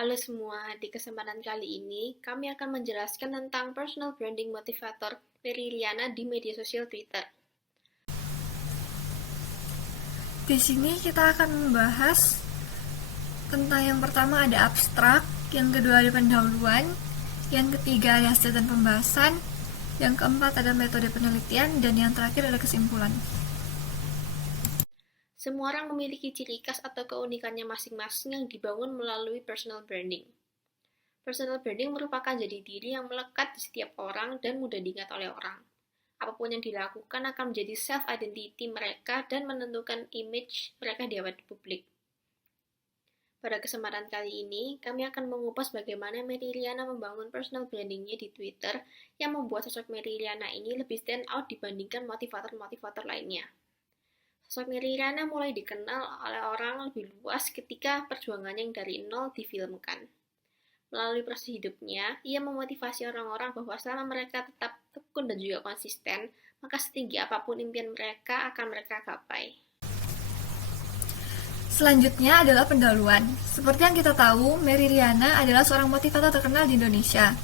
Halo semua, di kesempatan kali ini kami akan menjelaskan tentang personal branding motivator Mary Riana di media sosial Twitter. Di sini kita akan membahas tentang yang pertama ada abstrak, yang kedua ada pendahuluan, yang ketiga ada hasil dan pembahasan, yang keempat ada metode penelitian, dan yang terakhir ada kesimpulan. Semua orang memiliki ciri khas atau keunikannya masing-masing yang dibangun melalui personal branding. Personal branding merupakan jati diri yang melekat di setiap orang dan mudah diingat oleh orang. Apapun yang dilakukan akan menjadi self-identity mereka dan menentukan image mereka di hadapan publik. Pada kesempatan kali ini, kami akan mengupas bagaimana Mary Riana membangun personal brandingnya di Twitter yang membuat sosok Mary Riana ini lebih stand out dibandingkan motivator-motivator lainnya. Sosok Mary Riana mulai dikenal oleh orang lebih luas ketika perjuangannya yang dari nol difilmkan. Melalui proses hidupnya, ia memotivasi orang-orang bahwa selama mereka tetap tekun dan juga konsisten, maka setinggi apapun impian mereka akan mereka gapai. Selanjutnya adalah pendahuluan. Seperti yang kita tahu, Mary Riana adalah seorang motivator terkenal di Indonesia.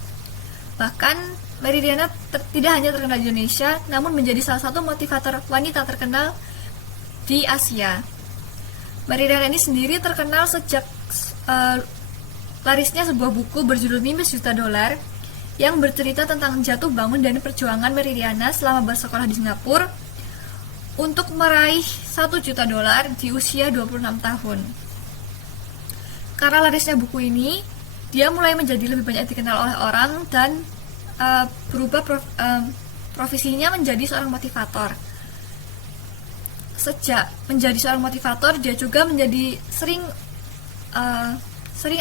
Bahkan, Mary Riana tidak hanya terkenal di Indonesia, namun menjadi salah satu motivator wanita terkenal di Asia. Mary Riana ini sendiri terkenal sejak larisnya sebuah buku berjudul Mimpi Sejuta Dolar yang bercerita tentang jatuh bangun dan perjuangan Mary Riana selama bersekolah di Singapura untuk meraih 1 juta dolar di usia 26 tahun. Karena larisnya buku ini, dia mulai menjadi lebih banyak dikenal oleh orang dan berubah profesinya menjadi seorang motivator. Sejak menjadi seorang motivator, dia juga menjadi sering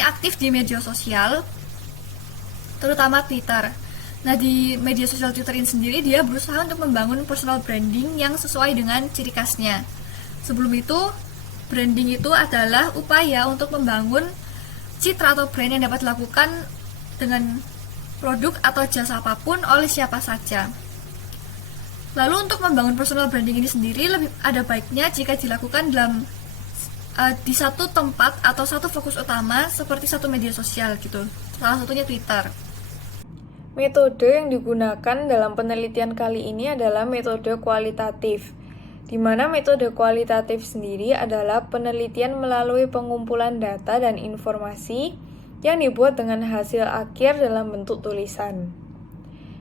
aktif di media sosial, terutama Twitter. Nah, di media sosial Twitter ini sendiri, dia berusaha untuk membangun personal branding yang sesuai dengan ciri khasnya. Sebelum itu, branding itu adalah upaya untuk membangun citra atau brand yang dapat dilakukan dengan produk atau jasa apapun oleh siapa saja. Lalu untuk membangun personal branding ini sendiri, lebih ada baiknya jika dilakukan di satu tempat atau satu fokus utama seperti satu media sosial gitu. Salah satunya Twitter. Metode yang digunakan dalam penelitian kali ini adalah metode kualitatif, di mana metode kualitatif sendiri adalah penelitian melalui pengumpulan data dan informasi yang dibuat dengan hasil akhir dalam bentuk tulisan.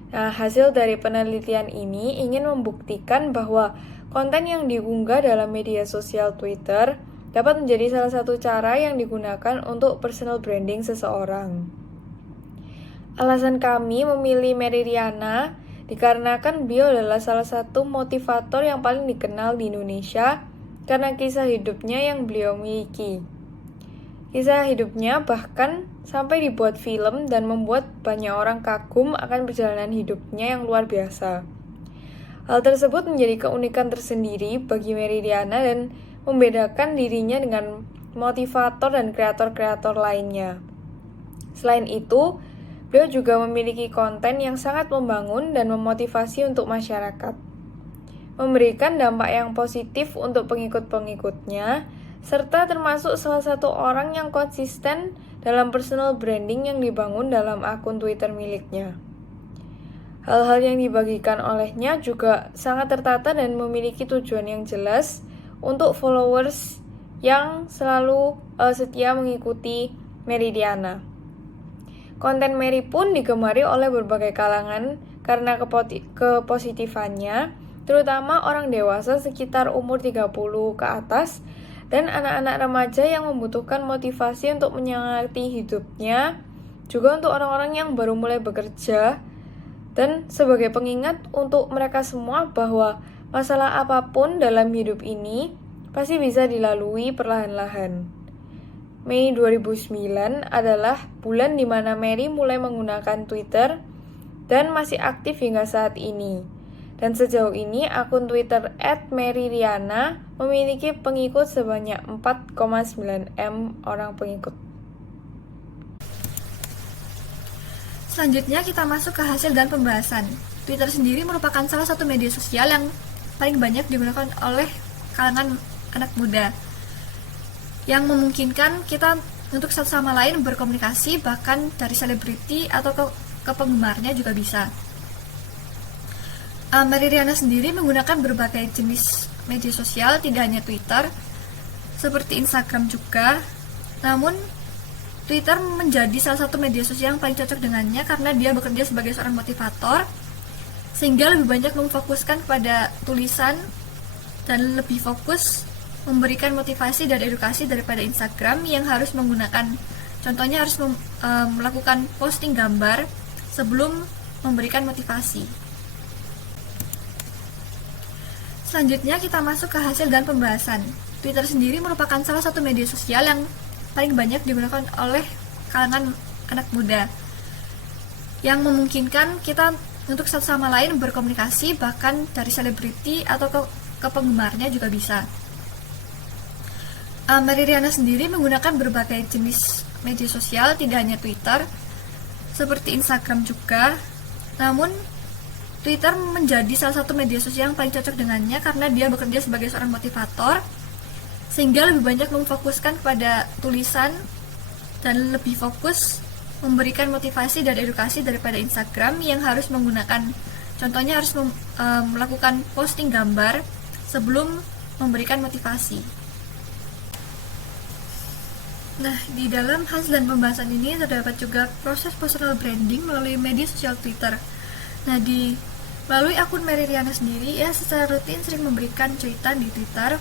Nah, hasil dari penelitian ini ingin membuktikan bahwa konten yang diunggah dalam media sosial Twitter dapat menjadi salah satu cara yang digunakan untuk personal branding seseorang. Alasan kami memilih Mary Riana dikarenakan beliau adalah salah satu motivator yang paling dikenal di Indonesia karena kisah hidupnya yang beliau miliki. Kisah hidupnya bahkan sampai dibuat film dan membuat banyak orang kagum akan perjalanan hidupnya yang luar biasa. Hal tersebut menjadi keunikan tersendiri bagi Mary Riana dan membedakan dirinya dengan motivator dan kreator-kreator lainnya. Selain itu, beliau juga memiliki konten yang sangat membangun dan memotivasi untuk masyarakat, memberikan dampak yang positif untuk pengikut-pengikutnya, serta termasuk salah satu orang yang konsisten dalam personal branding yang dibangun dalam akun Twitter miliknya. Hal-hal yang dibagikan olehnya juga sangat tertata dan memiliki tujuan yang jelas untuk followers yang selalu setia mengikuti Mary Riana. Konten Mary pun digemari oleh berbagai kalangan karena kepositifannya, terutama orang dewasa sekitar umur 30 ke atas dan anak-anak remaja yang membutuhkan motivasi untuk menyemangati hidupnya, juga untuk orang-orang yang baru mulai bekerja, dan sebagai pengingat untuk mereka semua bahwa masalah apapun dalam hidup ini pasti bisa dilalui perlahan-lahan. Mei 2009 adalah bulan di mana Mary mulai menggunakan Twitter dan masih aktif hingga saat ini. Dan sejauh ini akun Twitter @maryriana memiliki pengikut sebanyak 4,9 M orang pengikut. Selanjutnya kita masuk ke hasil dan pembahasan. Twitter sendiri merupakan salah satu media sosial yang paling banyak digunakan oleh kalangan anak muda, yang memungkinkan kita untuk satu sama lain berkomunikasi, bahkan dari selebriti atau ke penggemarnya juga bisa. Mary Riana sendiri menggunakan berbagai jenis media sosial, tidak hanya Twitter, seperti Instagram juga. Namun Twitter menjadi salah satu media sosial yang paling cocok dengannya karena dia bekerja sebagai seorang motivator, sehingga lebih banyak memfokuskan pada tulisan dan lebih fokus memberikan motivasi dan edukasi daripada Instagram yang harus menggunakan, contohnya harus melakukan posting gambar sebelum memberikan motivasi. Selanjutnya kita masuk ke hasil dan pembahasan. Twitter sendiri merupakan salah satu media sosial yang paling banyak digunakan oleh kalangan anak muda, yang memungkinkan kita untuk satu sama lain berkomunikasi, bahkan dari selebriti atau ke penggemarnya juga bisa. Mary Riana sendiri menggunakan berbagai jenis media sosial, tidak hanya Twitter, seperti Instagram juga. Namun Twitter menjadi salah satu media sosial yang paling cocok dengannya karena dia bekerja sebagai seorang motivator, sehingga lebih banyak memfokuskan pada tulisan dan lebih fokus memberikan motivasi dan edukasi daripada Instagram yang harus menggunakan, contohnya harus melakukan posting gambar sebelum memberikan motivasi. Nah, di dalam hasil dan pembahasan ini terdapat juga proses personal branding melalui media sosial Twitter. Nah, melalui akun Mary Riana sendiri, ia secara rutin sering memberikan cuitan di Twitter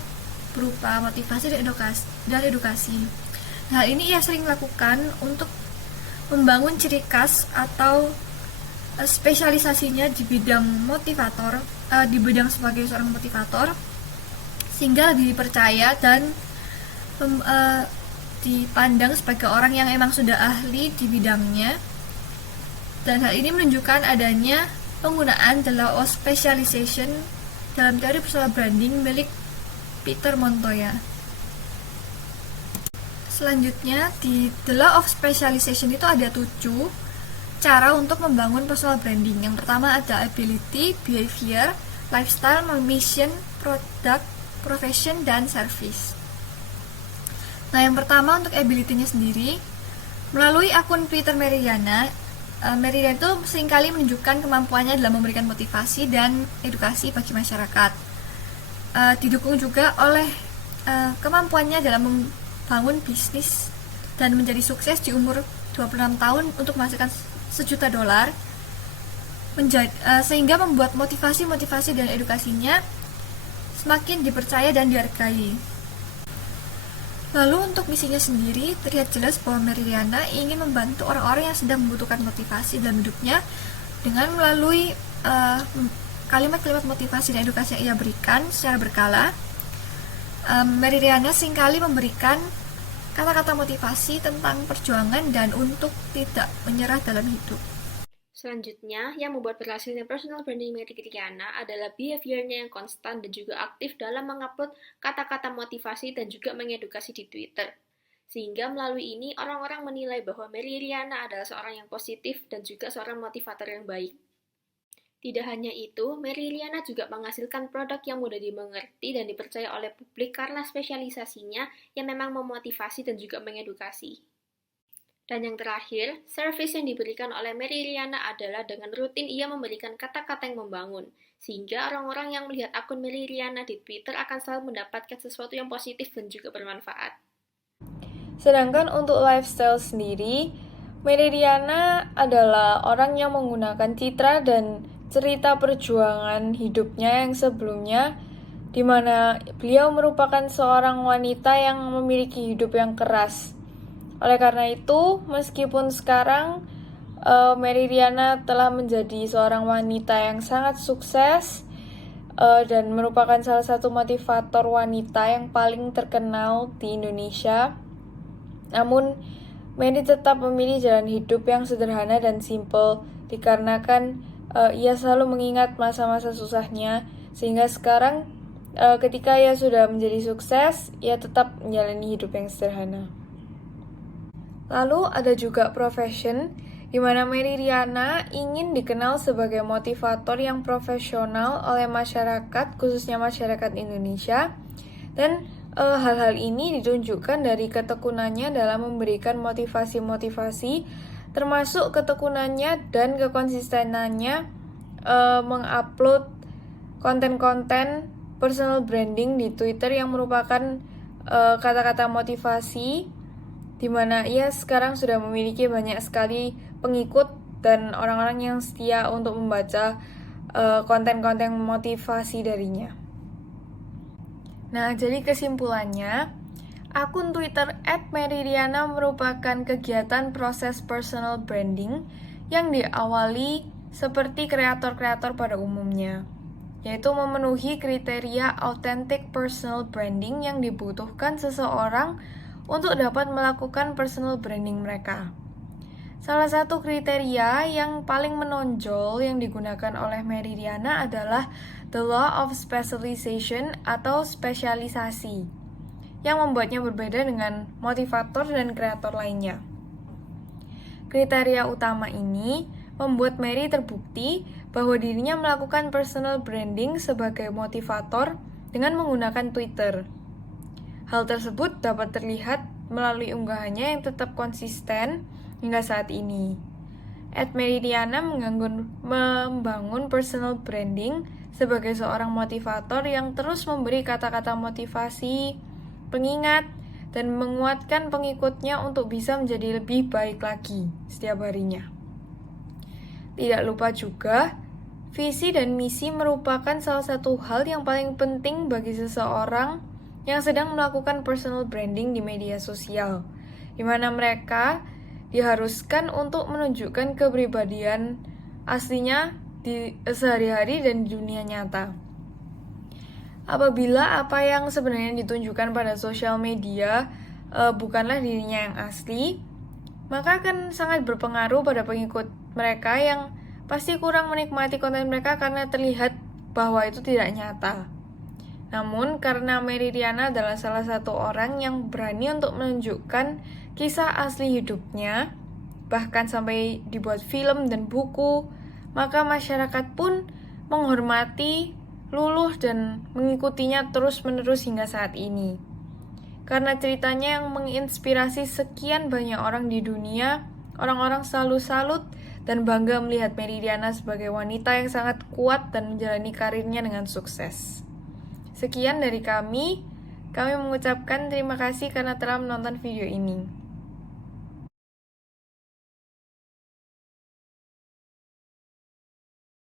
berupa motivasi dan edukasi. Nah, hal ini ia sering lakukan untuk membangun ciri khas atau spesialisasinya di bidang motivator, di bidang sebagai seorang motivator, sehingga lebih dipercaya dan dipandang sebagai orang yang emang sudah ahli di bidangnya. Dan hal ini menunjukkan adanya penggunaan the law of specialization dalam teori personal branding milik Peter Montoya. Selanjutnya, di the law of specialization itu ada 7 cara untuk membangun personal branding. Yang pertama ada ability, behavior, lifestyle, mission, product, profession, dan service. Nah, yang pertama untuk ability-nya sendiri, melalui akun Twitter Mary Riana itu seringkali menunjukkan kemampuannya dalam memberikan motivasi dan edukasi bagi masyarakat. Didukung juga oleh kemampuannya dalam membangun bisnis dan menjadi sukses di umur 26 tahun untuk menghasilkan $1 juta, sehingga membuat motivasi dan edukasinya semakin dipercaya dan dihargai. Lalu untuk misinya sendiri, terlihat jelas bahwa Mary Riana ingin membantu orang-orang yang sedang membutuhkan motivasi dalam hidupnya dengan melalui kalimat-kalimat motivasi dan edukasi yang ia berikan secara berkala. Mary Riana seringkali memberikan kata-kata motivasi tentang perjuangan dan untuk tidak menyerah dalam hidup. Selanjutnya, yang membuat berhasilnya personal branding Mary Riana adalah behavior-nya yang konstan dan juga aktif dalam mengupload kata-kata motivasi dan juga mengedukasi di Twitter. Sehingga melalui ini, orang-orang menilai bahwa Mary Riana adalah seorang yang positif dan juga seorang motivator yang baik. Tidak hanya itu, Mary Riana juga menghasilkan produk yang mudah dimengerti dan dipercaya oleh publik karena spesialisasinya yang memang memotivasi dan juga mengedukasi. Dan yang terakhir, service yang diberikan oleh Mary Riana adalah dengan rutin ia memberikan kata-kata yang membangun, sehingga orang-orang yang melihat akun Mary Riana di Twitter akan selalu mendapatkan sesuatu yang positif dan juga bermanfaat. Sedangkan untuk lifestyle sendiri, Mary Riana adalah orang yang menggunakan citra dan cerita perjuangan hidupnya yang sebelumnya, di mana beliau merupakan seorang wanita yang memiliki hidup yang keras. Oleh karena itu, meskipun sekarang Mary Riana telah menjadi seorang wanita yang sangat sukses dan merupakan salah satu motivator wanita yang paling terkenal di Indonesia, namun Mary tetap memilih jalan hidup yang sederhana dan simple dikarenakan ia selalu mengingat masa-masa susahnya, sehingga sekarang ketika ia sudah menjadi sukses, ia tetap menjalani hidup yang sederhana. Lalu ada juga profession, di mana Mary Riana ingin dikenal sebagai motivator yang profesional oleh masyarakat, khususnya masyarakat Indonesia, dan Hal-hal ini ditunjukkan dari ketekunannya dalam memberikan motivasi-motivasi, termasuk ketekunannya dan kekonsistenannya mengupload konten-konten personal branding di Twitter yang merupakan kata-kata motivasi, di mana ia sekarang sudah memiliki banyak sekali pengikut dan orang-orang yang setia untuk membaca konten-konten motivasi darinya. Nah, jadi kesimpulannya, akun Twitter @meridiana merupakan kegiatan proses personal branding yang diawali seperti kreator-kreator pada umumnya, yaitu memenuhi kriteria authentic personal branding yang dibutuhkan seseorang untuk dapat melakukan personal branding mereka. Salah satu kriteria yang paling menonjol yang digunakan oleh Meridiana adalah the law of specialization atau spesialisasi, yang membuatnya berbeda dengan motivator dan kreator lainnya. Kriteria utama ini membuat Mary terbukti bahwa dirinya melakukan personal branding sebagai motivator dengan menggunakan Twitter. Hal tersebut dapat terlihat melalui unggahannya yang tetap konsisten hingga saat ini. @meridiana membangun personal branding sebagai seorang motivator yang terus memberi kata-kata motivasi, pengingat, dan menguatkan pengikutnya untuk bisa menjadi lebih baik lagi setiap harinya. Tidak lupa juga, visi dan misi merupakan salah satu hal yang paling penting bagi seseorang yang sedang melakukan personal branding di media sosial, di mana mereka diharuskan untuk menunjukkan kepribadian aslinya di sehari-hari dan di dunia nyata. Apabila apa yang sebenarnya ditunjukkan pada sosial media bukanlah dirinya yang asli, maka akan sangat berpengaruh pada pengikut mereka yang pasti kurang menikmati konten mereka karena terlihat bahwa itu tidak nyata. Namun, karena Meridiana adalah salah satu orang yang berani untuk menunjukkan kisah asli hidupnya, bahkan sampai dibuat film dan buku, maka masyarakat pun menghormati, luluh, dan mengikutinya terus-menerus hingga saat ini. Karena ceritanya yang menginspirasi sekian banyak orang di dunia, orang-orang selalu salut dan bangga melihat Meridiana sebagai wanita yang sangat kuat dan menjalani karirnya dengan sukses. Sekian dari kami mengucapkan terima kasih karena telah menonton video ini.